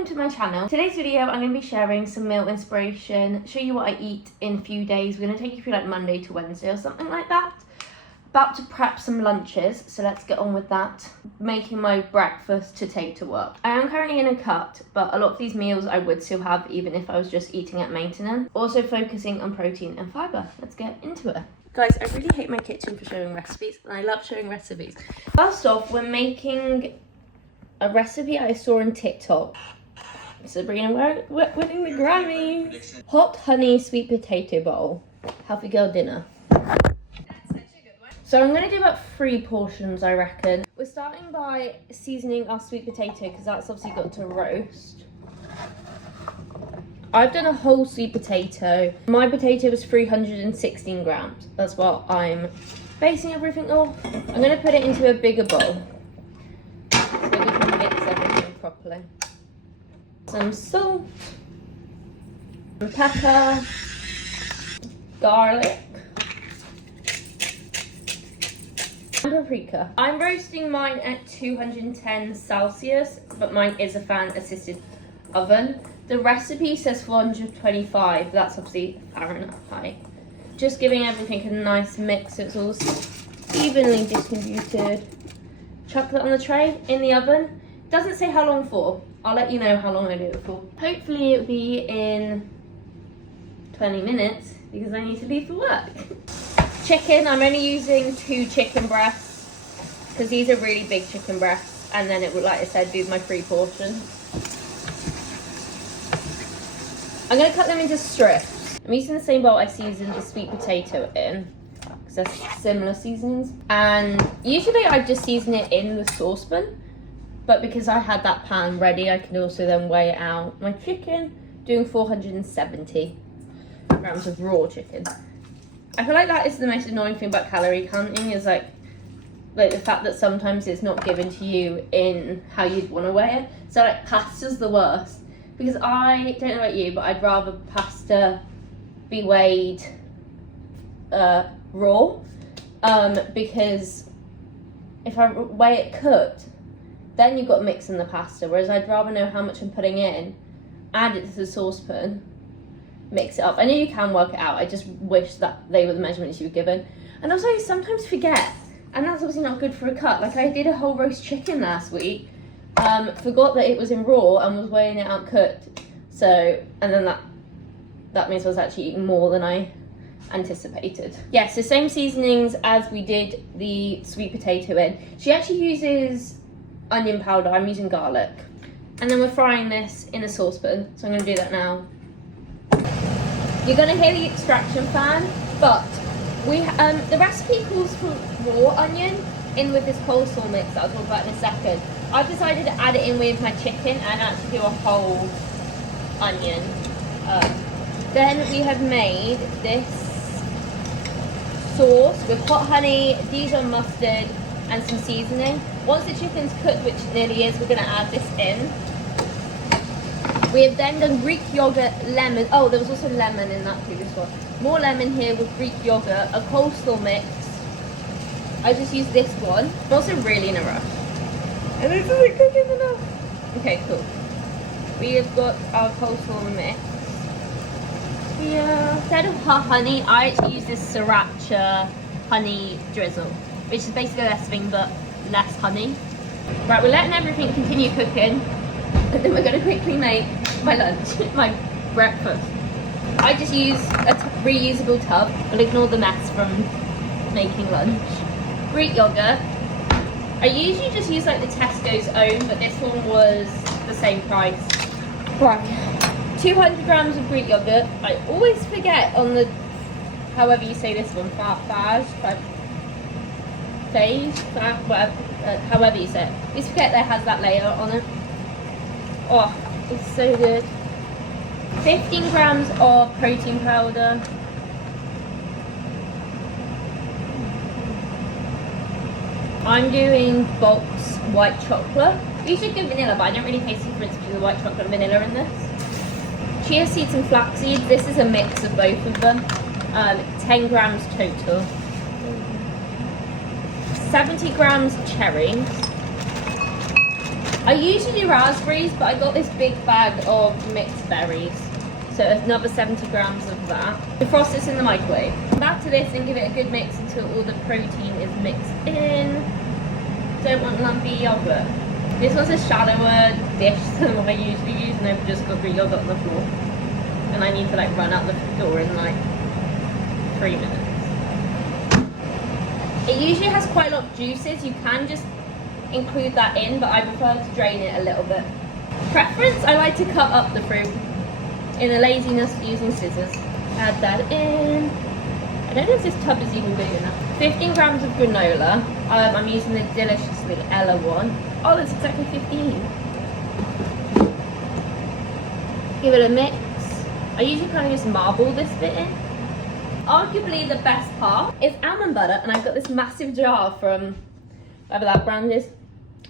welcome to my channel. Today's video I'm going to be sharing some meal inspiration, show you what I eat in a few days. We're going to take you through like Monday to Wednesday or something like that. About to prep some lunches, so let's get on with that. Making my breakfast to take to work. I am currently in a cut, but a lot of these meals I would still have even if I was just eating at maintenance. Also focusing on protein and fibre. Let's get into it. Guys, I really hate my kitchen for showing recipes, and I love showing recipes. First off, we're making a recipe I saw on TikTok. Sabrina winning the Grammy. Hot honey sweet potato bowl. Healthy girl dinner. So I'm going to do about 3 portions, I reckon. We're starting by seasoning our sweet potato because that's obviously got to roast. I've done a whole sweet potato. My potato was 316 grams. That's what I'm basing everything off. I'm going to put it into a bigger bowl so we can mix everything properly. Some salt, some pepper, garlic, and paprika. I'm roasting mine at 210 Celsius, but mine is a fan assisted oven. The recipe says 425, that's obviously Fahrenheit. Just giving everything a nice mix so it's all evenly distributed. Chuck that on the tray in the oven. Doesn't say how long for. I'll let you know how long I do it for. Hopefully it'll be in 20 minutes because I need to leave for work. Chicken, I'm only using 2 chicken breasts because these are really big chicken breasts, and then it would, like I said, do my 3 portions. I'm going to cut them into strips. I'm using the same bowl I seasoned the sweet potato in because they're similar seasonings, and usually I just season it in the saucepan, but because I had that pan ready I can also then weigh it out. My chicken, doing 470 grams of raw chicken. I feel like that is the most annoying thing about calorie counting, is like the fact that sometimes it's not given to you in how you'd want to weigh it. So like pasta's the worst, because I don't know about you, but I'd rather pasta be weighed raw, because if I weigh it cooked, then you've got to mix in the pasta, whereas I'd rather know how much I'm putting in, add it to the saucepan, mix it up. I know you can work it out, I just wish that they were the measurements you were given. And also you sometimes forget, and that's obviously not good for a cut. Like I did a whole roast chicken last week, forgot that it was in raw and was weighing it out cooked. So, and then that means I was actually eating more than I anticipated. Yeah, so same seasonings as we did the sweet potato in. She actually uses onion powder, I'm using garlic. And then we're frying this in a saucepan, so I'm going to do that now. You're going to hear the extraction fan, but the recipe calls for raw onion in with this coleslaw mix that I'll talk about in a second. I've decided to add it in with my chicken and actually do a whole onion. Then we have made this sauce with hot honey, Dijon mustard, and some seasoning. Once the chicken's cooked, which it nearly is, we're going to add this in. We have then done Greek yogurt, lemon. Oh, there was also lemon in that previous one. More lemon here with Greek yogurt, a coleslaw mix. I just used this one. I'm also really in a rush. And this isn't cooking enough. Okay, cool. We have got our coleslaw mix. Yeah. Instead of hot honey, I actually use this sriracha honey drizzle, which is basically the same thing but less honey. Right, we're letting everything continue cooking, and then we're going to quickly make my lunch, my breakfast. I just use a reusable tub. I'll ignore the mess from making lunch. Greek yogurt. I usually just use like the Tesco's own, but this one was the same price. Right, 200 grams of Greek yogurt. I always forget on the, however you say this one, however you say it. I always forget that it has that layer on it. Oh, it's so good. 15 grams of protein powder. I'm doing Bolt's white chocolate. You should go vanilla, but I don't really taste the difference between the white chocolate and vanilla in this. Chia seeds and flax seeds. This is a mix of both of them. 10 grams total. 70 grams cherries. I usually do raspberries, but I got this big bag of mixed berries. So another 70 grams of that. Defrost this in the microwave. Back to this and give it a good mix until all the protein is mixed in. Don't want lumpy yogurt. This was a shallower dish than what I usually use, and I've just got Greek yogurt on the floor. And I need to like run out the door in like 3 minutes. It usually has quite a lot of juices. You can just include that in, but I prefer to drain it a little bit. Preference, I like to cut up the fruit. In a laziness of using scissors. Add that in. I don't know if this tub is even big enough. 15 grams of granola. I'm using the Deliciously Ella one. Oh, that's exactly 15. Give it a mix. I usually kind of just marble this bit in. Arguably the best part is almond butter, and I've got this massive jar from whatever that brand is,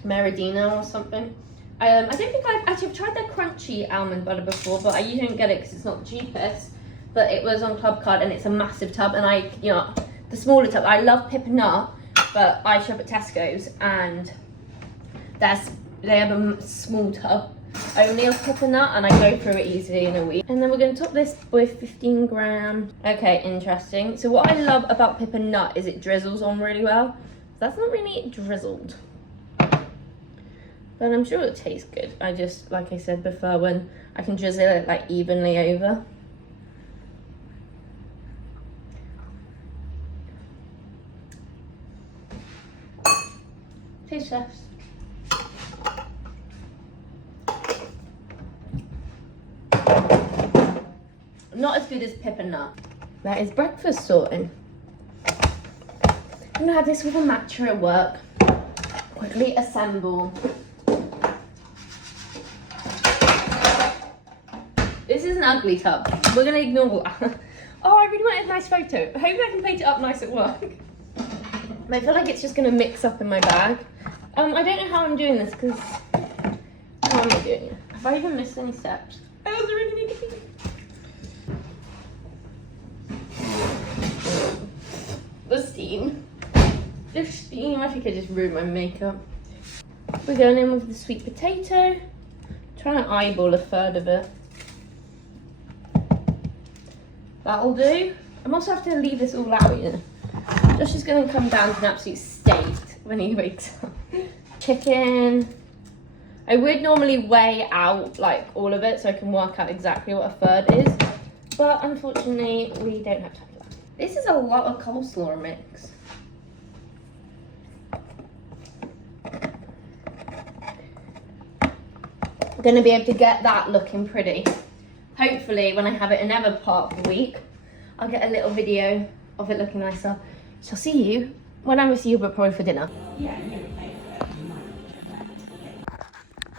Meridina or something. I don't think I've tried their crunchy almond butter before, but I usually don't get it because it's not the cheapest. But it was on Club Card, and it's a massive tub, and the smaller tub. I love Pip and Nut, but I shop at Tesco's, and they have a small tub only of Pip and Nut, and I go through it easily in a week. And then we're going to top this with 15 grams. Okay, interesting. So what I love about Pip and Nut is it drizzles on really well. That's not really drizzled, but I'm sure it tastes good. I just, like I said, prefer when I can drizzle it like evenly over. Taste test. Not as good as Pip and Nut. That is breakfast sorting. I'm gonna have this with a matcha at work. Quickly assemble. This is an ugly tub. We're gonna ignore that. Oh, I really wanted a nice photo. Hopefully I can paint it up nice at work. I feel like it's just gonna mix up in my bag. I don't know how I'm doing this because how am I doing it? Have I even missed any steps? I also really need to pee. The steam. The steam. I think I just ruined my makeup. We're going in with the sweet potato. Trying to eyeball a third of it. That'll do. I also have to leave this all out, you know. Josh is going to come down to an absolute state when he wakes up. Chicken. I would normally weigh out like all of it so I can work out exactly what a third is, but unfortunately we don't have time for that. This is a lot of coleslaw mix. I'm going to be able to get that looking pretty. Hopefully when I have it another part of the week, I'll get a little video of it looking nicer. So I'll see you when I'm with you, but probably for dinner.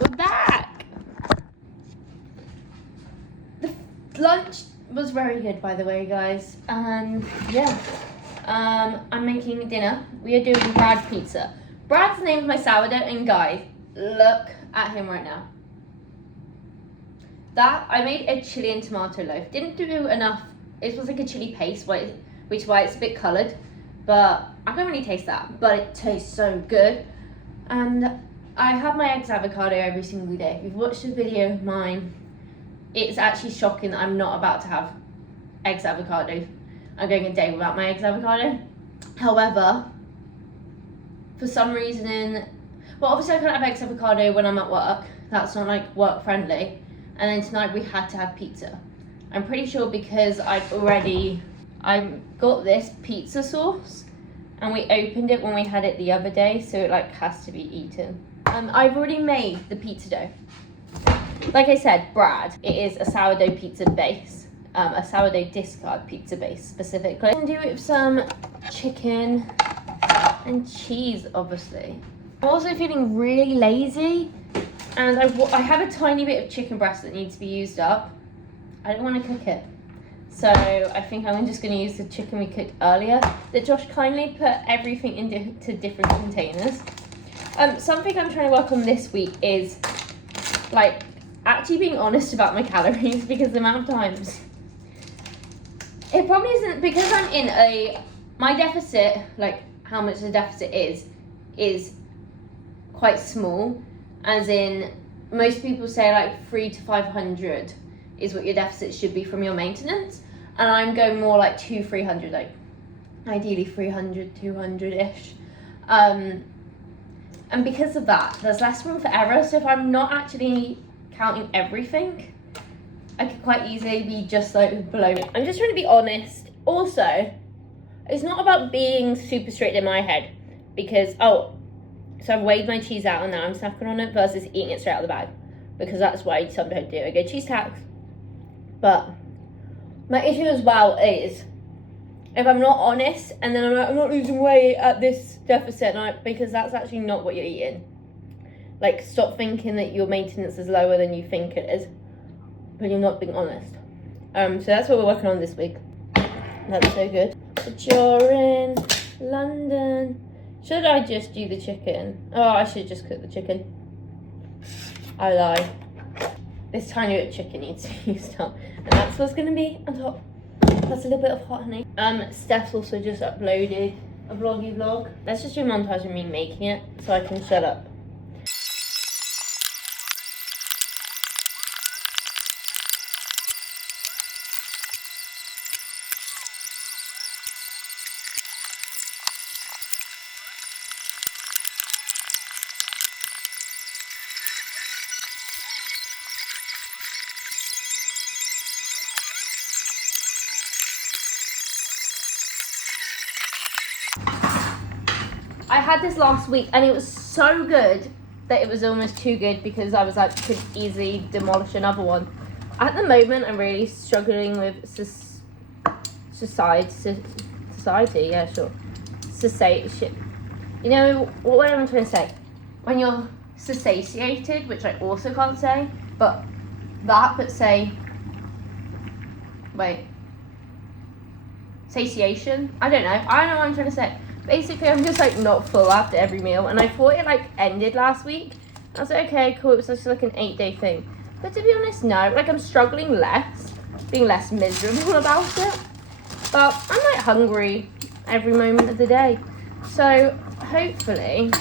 We're back! The lunch was very good, by the way, guys. And yeah, I'm making dinner. We are doing Brad pizza. Brad's the name of my sourdough, and guys, look at him right now. That, I made a chili and tomato loaf. Didn't do enough. It was like a chili paste, which is why it's a bit coloured. But I can't really taste that. But it tastes so good. And I have my eggs avocado every single day. If you've watched a video of mine, it's actually shocking that I'm not about to have eggs avocado. I'm going a day without my eggs avocado. However, for some reason, well, obviously I can't have eggs avocado when I'm at work. That's not like work friendly. And then tonight we had to have pizza. I'm pretty sure because I got this pizza sauce and we opened it when we had it the other day, so it like has to be eaten. I've already made the pizza dough. Like I said, Brad, it is a sourdough pizza base, a sourdough discard pizza base specifically. I'm gonna do it with some chicken and cheese, obviously. I'm also feeling really lazy, and I have a tiny bit of chicken breast that needs to be used up. I don't want to cook it. So I think I'm just going to use the chicken we cooked earlier, that Josh kindly put everything into different containers. Something I'm trying to work on this week is like actually being honest about my calories, because the amount of times it probably isn't, because I'm in my deficit, like how much the deficit is quite small, as in most people say like 300 to 500 is what your deficit should be from your maintenance, and I'm going more like 200-300, like ideally 300, 200-ish. And because of that, there's less room for error. So if I'm not actually counting everything, I could quite easily be just like below it. I'm just trying to be honest. Also, it's not about being super strict in my head, because so I've weighed my cheese out and now I'm snacking on it versus eating it straight out of the bag, because that's what I sometimes do. I go cheese tax. But my issue as well is if I'm not honest and then I'm like, I'm not losing weight at this deficit, because that's actually not what you're eating. Like, stop thinking that your maintenance is lower than you think it is, but you're not being honest. So that's what we're working on this week. That's so good. But you're in London. Should I just do the chicken? Oh, I should just cook the chicken. I lie. This tiny bit of chicken needs to be used up. And that's what's going to be on top. That's a little bit of hot honey. Steph's also just uploaded a vloggy vlog. Let's just do a montage of me making it so I can shut up. I had this last week and it was so good that it was almost too good, because I was like, could easily demolish another one. At the moment, I'm really struggling with society, yeah, sure. Cessation. You know, what am I trying to say? When you're satiated, which I also can't say, but say, wait. Satiation? I don't know what I'm trying to say. Basically, I'm just like not full after every meal, and I thought it like ended last week. I was like, okay, cool, it was just like an 8-day thing. But to be honest, no, like I'm struggling less, being less miserable about it. But I'm like hungry every moment of the day. So hopefully,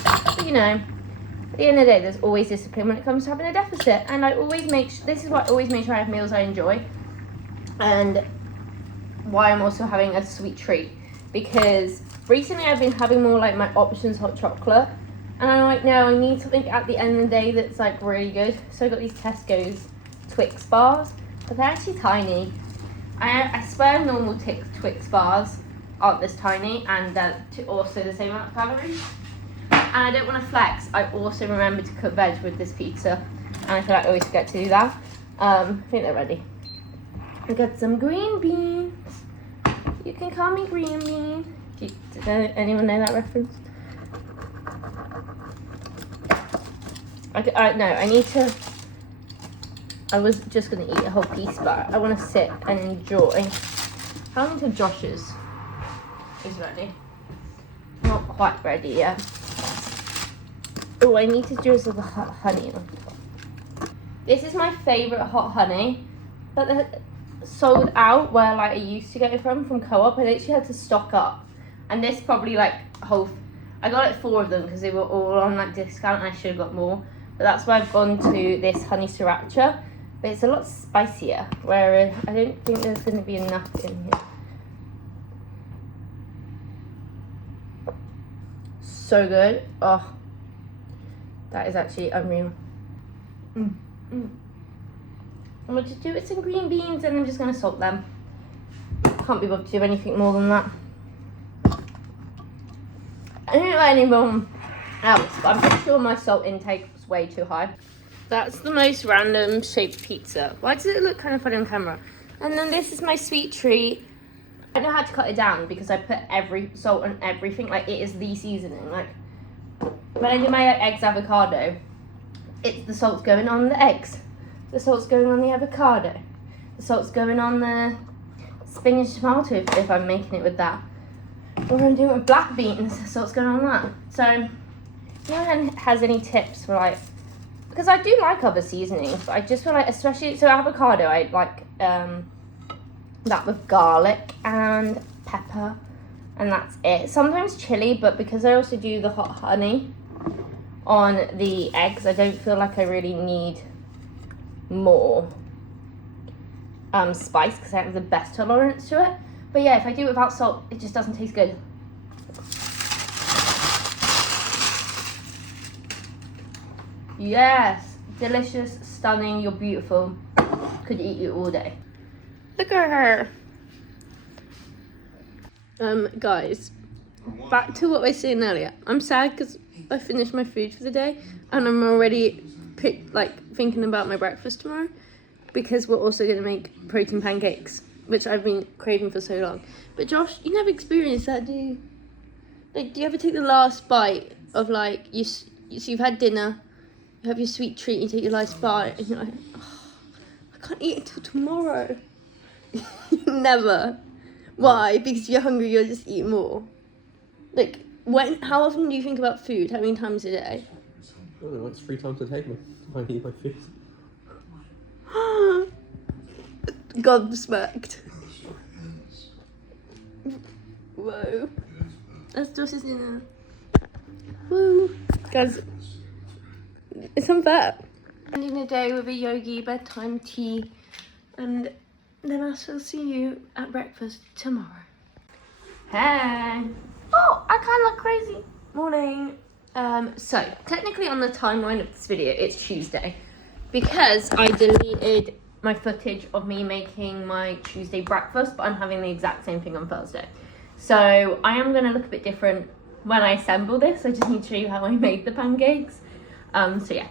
you know, at the end of the day, there's always discipline when it comes to having a deficit. And I always this is why I always make sure I have meals I enjoy. And why I'm also having a sweet treat, because recently I've been having more like my options hot chocolate, and I'm like, no, I need something at the end of the day that's like really good. So I got these Tesco's Twix bars, but they're actually tiny. I swear normal Twix bars aren't this tiny, and they're also the same amount of calories. And I don't want to flex, I also remember to cook veg with this pizza, and I feel like I always forget to do that. I think they're ready. I got some green beans. You can call me green bean. Did anyone know that reference? I was just going to eat a whole piece, but I want to sit and enjoy. How long until Josh's is ready? Not quite ready yet. Oh, I need to drizzle the hot honey on top. This is my favourite hot honey, but they're sold out where like I used to get it from Co-op. I literally had to stock up. And this probably like I got like 4 of them because they were all on like discount, and I should have got more. But that's why I've gone to this honey sriracha. But it's a lot spicier, whereas I don't think there's going to be enough in here. So good. Oh, that is actually unreal. I'm going to do it some green beans, and I'm just going to salt them. Can't be bothered to do anything more than that. I don't know anyone else, but I'm pretty sure my salt intake was way too high. That's the most random shaped pizza. Why does it look kind of funny on camera? And then this is my sweet treat. I don't know how to cut it down because I put every salt on everything. Like, it is the seasoning. Like, when I do my eggs avocado, the salt's going on the eggs. The salt's going on the avocado. The salt's going on the spinach tomato if I'm making it with that. Or I'm doing it with black beans, the salt's going on that. So, if anyone has any tips for like, because I do like other seasonings, but I just feel like, especially, so avocado, I like that with garlic and pepper, and that's it. Sometimes chili, but because I also do the hot honey on the eggs. I don't feel like I really need more spice because I have the best tolerance to it. But yeah, if I do it without salt, it just doesn't taste good. Yes, delicious, stunning, you're beautiful. Could eat you all day. Look at her. Guys, back to what I was saying earlier. I'm sad because I finished my food for the day and I'm already thinking about my breakfast tomorrow, because we're also going to make protein pancakes, which I've been craving for so long. But Josh, you never experienced that, do you? Like, do you ever take the last bite of so you've had dinner, you have your sweet treat, you take your last bite, and you're like, oh, I can't eat until tomorrow. Never. Why? Because you're hungry, you'll just eat more. Like, how often do you think about food? How many times a day? I don't know, it's 3 times a day. I eat my food. Gobsmacked. Whoa. That's Josh's dinner. Woo. Guys, it's unfair. Ending the day with a yogi bedtime tea, and then I shall see you at breakfast tomorrow. Hey. Oh, I kind of look crazy. Morning. So technically on the timeline of this video, it's Tuesday, because I deleted my footage of me making my Tuesday breakfast, but I'm having the exact same thing on Thursday. So I am going to look a bit different when I assemble this. I just need to show you how I made the pancakes. So yeah,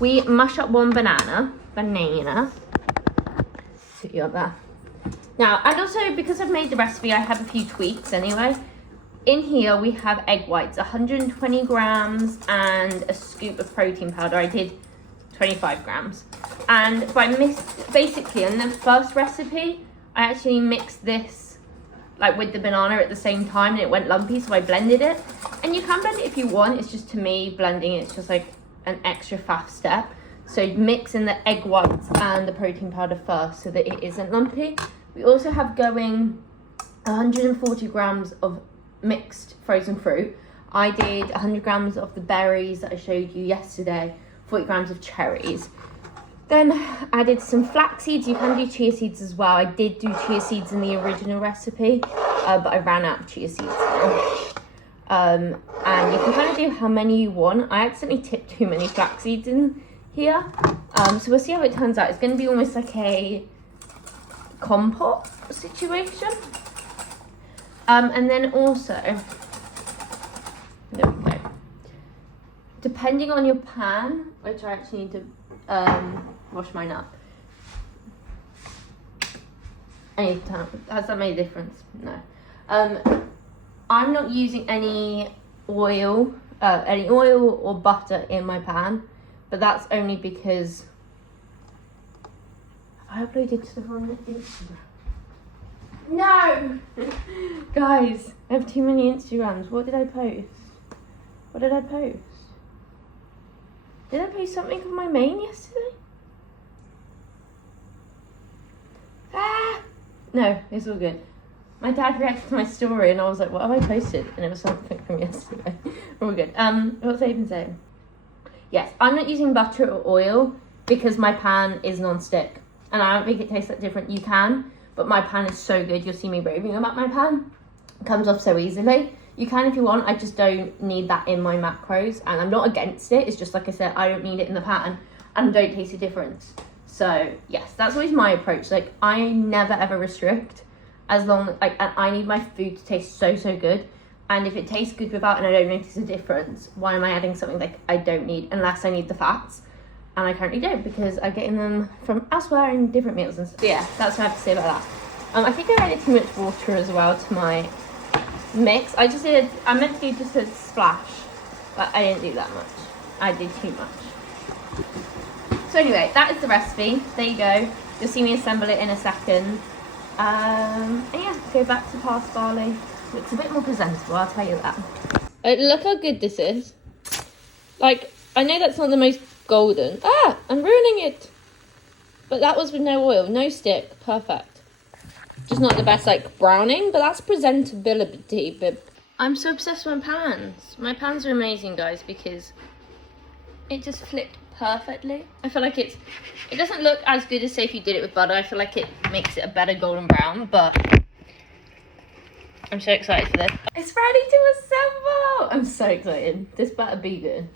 we mash up one banana. So you got that. Now, and also because I've made the recipe, I have a few tweaks anyway. In here we have egg whites, 120 grams, and a scoop of protein powder. I did 25 grams. And basically in the first recipe, I actually mixed this with the banana at the same time, and it went lumpy, so I blended it. And you can blend it if you want. It's just, to me, blending it's just like an extra fast step. So mix in the egg whites and the protein powder first so that it isn't lumpy. We also have going 140 grams of mixed frozen fruit. I did 100 grams of the berries that I showed you yesterday, 40 grams of cherries. Then added some flax seeds. You can do chia seeds as well. I did do chia seeds in the original recipe, but I ran out of chia seeds now. And you can kind of do how many you want. I accidentally tipped too many flax seeds in here. So we'll see how it turns out. It's going to be almost like a compote situation. And then also, there we go. Depending on your pan, which I actually need to wash mine up. Has that made a difference? No. I'm not using any oil or butter in my pan, but that's only because I uploaded to the wrong Instagram. No! Guys, I have too many Instagrams. What did I post? Did I post something of my main yesterday? No, it's all good. My dad reacted to my story and I was like, what have I posted? And it was something from yesterday. We're all good. What was I even saying? Yes, I'm not using butter or oil because my pan is non-stick. And I don't think it tastes that different. You can, but my pan is so good. You'll see me raving about my pan. It comes off so easily. You can if you want. I just don't need that in my macros. And I'm not against it. It's just like I said, I don't need it in the pan. And don't taste the difference. So yes, that's always my approach. Like, I never ever restrict, as long I need my food to taste so good. And if it tastes good without and I don't notice a difference, why am I adding something like I don't need, unless I need the fats? And I currently don't, because I'm getting them from elsewhere in different meals and stuff. So yeah, that's what I have to say about that. I think I added too much water as well to my mix. I meant to do just a splash, but I didn't do that much. I did too much. So anyway, that is the recipe. There you go. You'll see me assemble it in a second. And yeah, go back to past barley. Looks a bit more presentable, I'll tell you that. Look how good this is. Like, I know that's not the most golden. I'm ruining it. But that was with no oil, no stick, perfect. Just not the best browning, but that's presentability. But I'm so obsessed with my pans. My pans are amazing, guys, because it just flipped perfectly. I feel like it doesn't look as good as say if you did it with butter. I feel like it makes it a better golden brown, but I'm so excited for this. It's ready to assemble. I'm so excited. This better be good.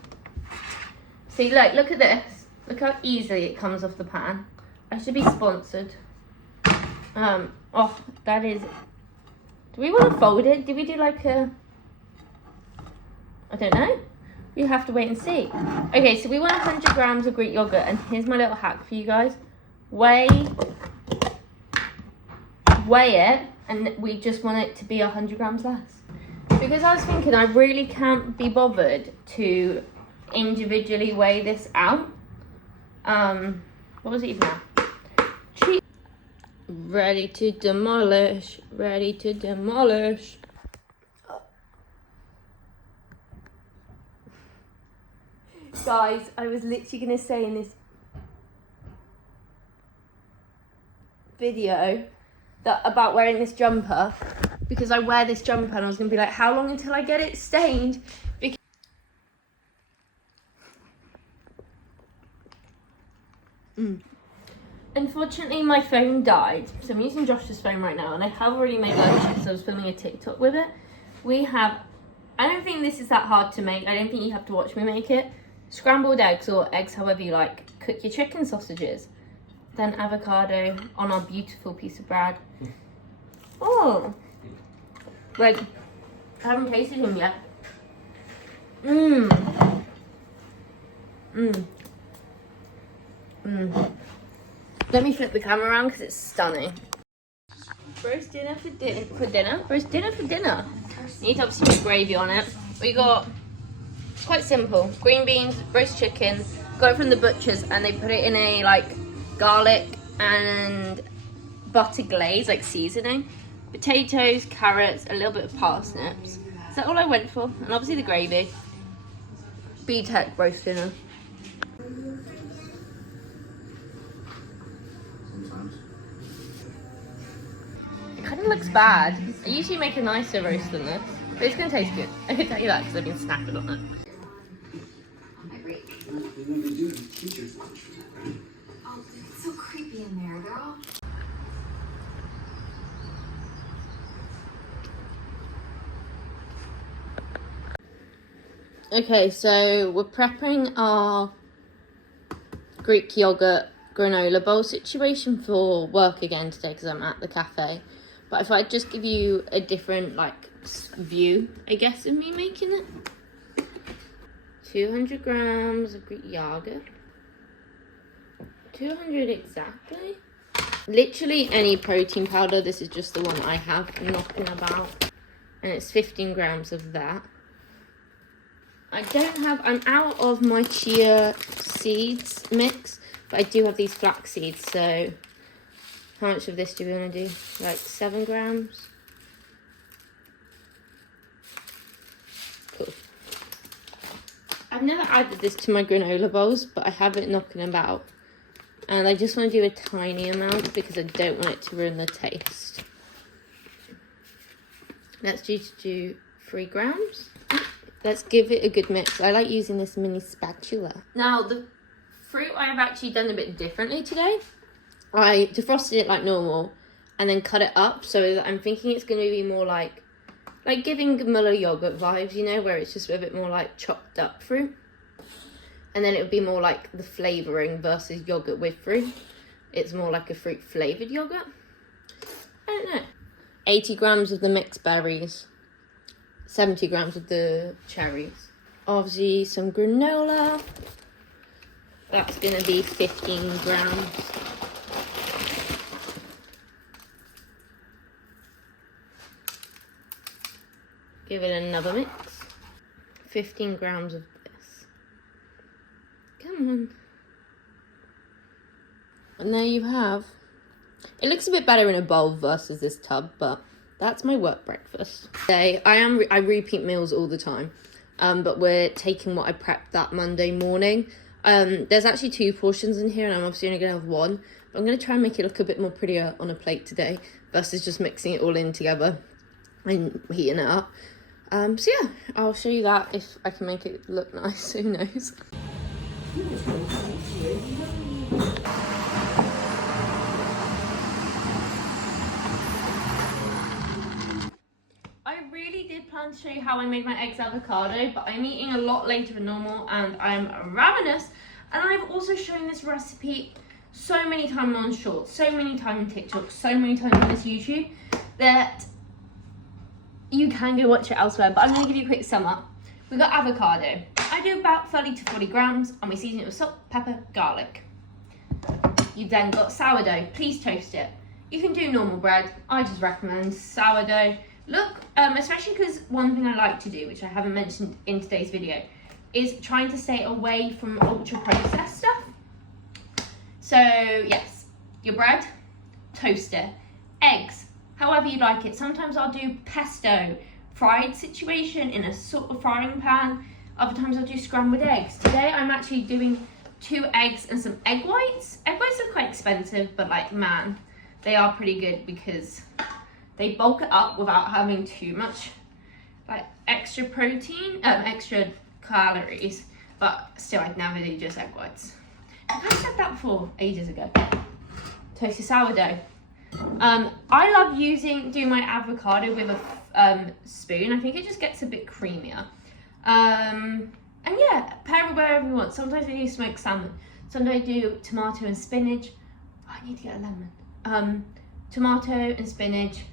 See, look at this. Look how easily it comes off the pan. I should be sponsored. Oh, that is... Do we want to fold it? Do we do like a... I don't know. We have to wait and see. Okay, so we want 100 grams of Greek yogurt, and here's my little hack for you guys. Weigh it, and we just want it to be 100 grams less. Because I was thinking I really can't be bothered to individually weigh this out. What was it even now? Ready to demolish. Ready to demolish. Guys, I was literally going to say in this video that about wearing this jumper, because I wear this jumper and I was going to be like, how long until I get it stained? Because Unfortunately, my phone died, so I'm using Josh's phone right now, and I have already made lunch because I was filming a TikTok with it. We have, I don't think this is that hard to make. I don't think you have to watch me make it. Scrambled eggs, or eggs however you like. Cook your chicken sausages. Then avocado on our beautiful piece of bread. Oh, like, I haven't tasted him yet. Let me flip the camera around because it's stunning. Roast dinner for dinner. Roast dinner for dinner. Need to obviously put gravy on it. We got, it's quite simple. Green beans, roast chicken. Got it from the butcher's, and they put it in a like garlic and butter glaze, like seasoning. Potatoes, carrots, a little bit of parsnips. Is that all I went for? And obviously the gravy. B-Tech roast dinner. It kind of looks bad. I usually make a nicer roast than this, but it's going to taste good. I can tell you that because I've been snacking on it. Oh, it's so creepy in there, girl. Okay, so we're prepping our Greek yogurt granola bowl situation for work again today because I'm at the cafe. But if I just give you a different like view, I guess, of me making it. 200 grams of Greek yogurt. 200 exactly. Literally any protein powder. This is just the one I have knocking about. And it's 15 grams of that. I'm out of my chia seeds mix, but I do have these flax seeds, so how much of this do we want to do? Like 7 grams? Cool. I've never added this to my granola bowls, but I have it knocking about. And I just want to do a tiny amount because I don't want it to ruin the taste. Let's do 3 grams. Let's give it a good mix. I like using this mini spatula. Now, the fruit I've actually done a bit differently today. I defrosted it like normal and then cut it up so that I'm thinking it's going to be more like giving Muller yogurt vibes, you know, where it's just a bit more like chopped up fruit. And then it would be more like the flavouring versus yogurt with fruit. It's more like a fruit flavoured yogurt. I don't know. 80 grams of the mixed berries. 70 grams of the cherries. Obviously some granola. That's going to be 15 grams. Give it another mix. 15 grams of this. Come on. And there you have. It looks a bit better in a bowl versus this tub, but that's my work breakfast. Today, I repeat meals all the time, but we're taking what I prepped that Monday morning. There's actually 2 portions in here, and I'm obviously only going to have 1. But I'm going to try and make it look a bit more prettier on a plate today, versus just mixing it all in together and heating it up. So yeah, I'll show you that if I can make it look nice, who knows. I really did plan to show you how I made my eggs avocado, but I'm eating a lot later than normal and I'm ravenous. And I've also shown this recipe so many times on Shorts, so many times on TikTok, so many times on this YouTube that you can go watch it elsewhere. But I'm going to give you a quick sum up. We got avocado. I do about 30 to 40 grams and we season it with salt, pepper, garlic. You've then got sourdough. Please toast it. You can do normal bread. I just recommend sourdough. Look, especially because one thing I like to do, which I haven't mentioned in today's video, is trying to stay away from ultra processed stuff. So yes, your bread, toast it. Eggs, however you like it. Sometimes I'll do pesto, fried situation in a sort of frying pan. Other times I'll do scrambled eggs. Today I'm actually doing 2 eggs and some egg whites. Egg whites are quite expensive, but like, man, they are pretty good because they bulk it up without having too much like extra protein, extra calories, but still I'd never do just egg whites. I said that before, ages ago. Toasted sourdough. I love doing my avocado with a spoon. I think it just gets a bit creamier. And yeah, pair it wherever you want. Sometimes I do smoked salmon. Sometimes I do tomato and spinach. Oh, I need to get a lemon. Tomato and spinach.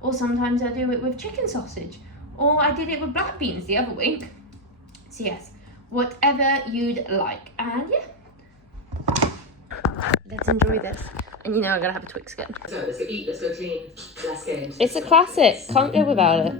Or sometimes I do it with chicken sausage. Or I did it with black beans the other week. So yes, whatever you'd like. And yeah, let's enjoy this. And you know I'm gonna have a Twix again. So let's go eat, let's go clean, let's go. It's a classic, can't go without it.